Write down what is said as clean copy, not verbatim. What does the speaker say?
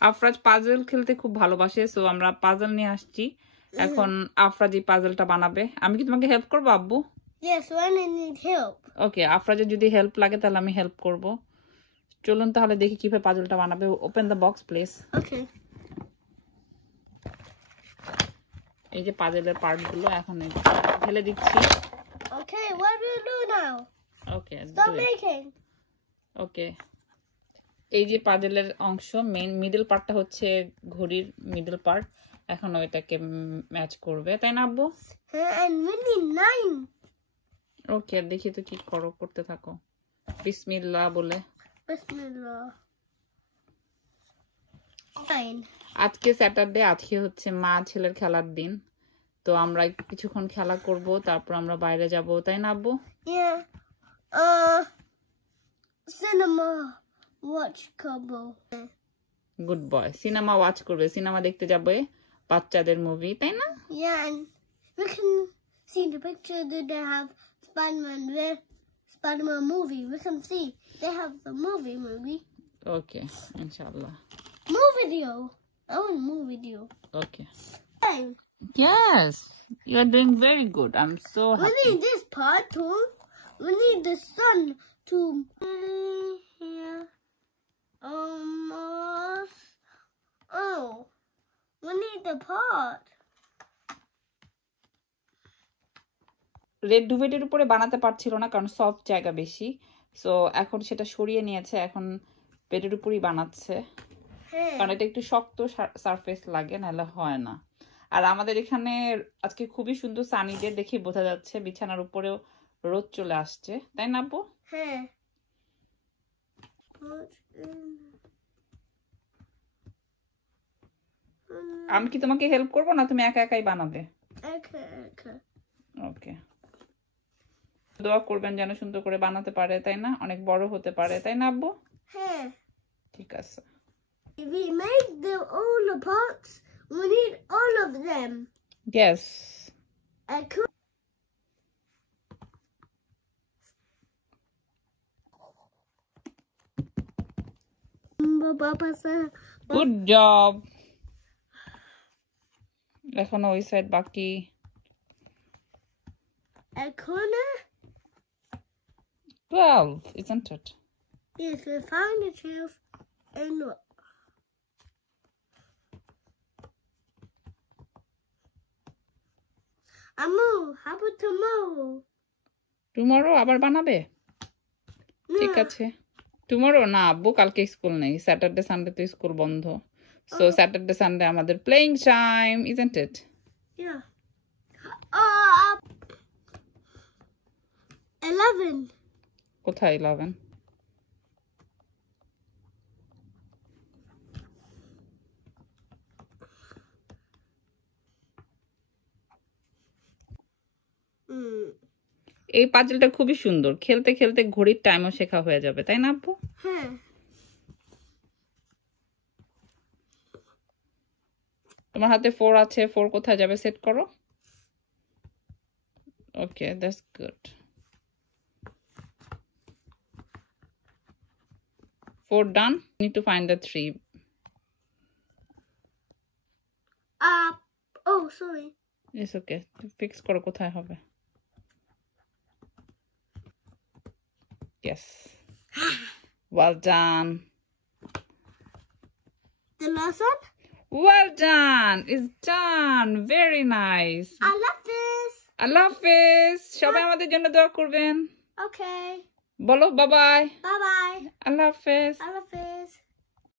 আফরাজ পাজল খেলতে খুব ভালোবাসে, সো আমরা পাজল নিয়ে আসছি। এখন আফরাজ এই পাজলটা বানাবে। আমি কি তোমাকে হেল্প করবো আব্বু? Yes, when I need help. ওকে, আফরাজের যদি হেল্প লাগে তাহলে আমি হেল্প করব। চলুন তাহলে দেখি কিভাবে পাজলটা বানাবে। Open the box please. Okay. এই যে পাজলের পার্টগুলো এখন ঢেলে দিচ্ছি। Okay, what do you do now? Okay, Stop making. ওকে, এই যে পাজলের অংশ মেইন মিডল পার্টটা হচ্ছে ঘড়ির মিডল পার্ট। এখন ওইটাকে ম্যাচ করবে, তাই না আব্বু? And we need 9. ওকে, দেখি তো কি করতে থাকো। বিসমিল্লাহ বলে। Bismillah. 9. আজকে স্যাটারডে, আজকে হচ্ছে মা ছেলের খেলার দিন। তো আমরা কিছুক্ষণ খেলা করব, তারপর আমরা বাইরে যাব, তাই না আব্বু? Yeah. Cinema. Watch couple. Good boy. Cinema watch করবে, সিনেমা দেখতে যাবে, বাচ্চাদের মুভি, তাই না? Yeah, and we can see the picture that they have Spider-Man with Spider-Man movie. We can see they have the movie. ওকে, ইনশাআল্লাহ। Move video. I want move video. Okay. Hey, Yes, you are doing very good. I'm so we happy. need this part too. We need the sun to here. Almost. Oh, we need the part. Red ডুভেটের উপরে বানাতে পারছিল না কারণ সফট জায়গা বেশি, সো এখন সেটা সরিয়ে নিয়েছে, এখন বেডের উপরই বানাচ্ছে। কারণ এটা একটু শক্ত সারফেস লাগে, নাহলে হয় না। আর আমাদের এখানে আজকে খুবই সুন্দর সানি ডে, দেখে বোঝা যাচ্ছে বিছানার উপরেও রোদ চলে আসছে, তাই না আপু? হ্যাঁ। আমি কি তোমাকে হেল্প করবো না তুমি একা একাই বানাবে? ওকে, দোয়া করবেন যেন সুন্দর করে বানাতে পারে, তাই না? অনেক বড় হতে পারে, তাই না আব্বু? হ্যাঁ। ঠিক আছে। We made all the parts. We need all of them. Yes. I could. Papa said. Good job. এখনো ওই সাইড বাকি। A corner? 12, isn't it? Yes, we found the 12 and what? Amu, how about tomorrow? Tomorrow আবার বানাবে? ঠিক আছে। Tomorrow না আব্বু, কালকে স্কুল নেই। স্যাটারডে সানডে তো স্কুল বন্ধ। So Saturday Sunday আমাদের playing time, isn't it? Yeah. 11. কোথায় 11? এই পাজলটা খুবই সুন্দর, খেলতে খেলতে ঘড়ির টাইমও শেখা হয়ে যাবে, তাই না আপু? হ্যাঁ। তোমার হাতে 4 আছে, 4 কোথায় যাবে সেট করো। ওকে, that's good. 4 done. Need to find the 3. Oh, sorry. It's okay. Fix করো কোথায় হবে। Yes. Well done. The last one? Well done. It's done. Very nice. I love this. আল্লাহ হাফেজ। সবাই আমাদের জন্য দোয়া করবেন। Okay. বলো বাই বাই। Bye bye. আল্লাহ হাফেজ। I love this.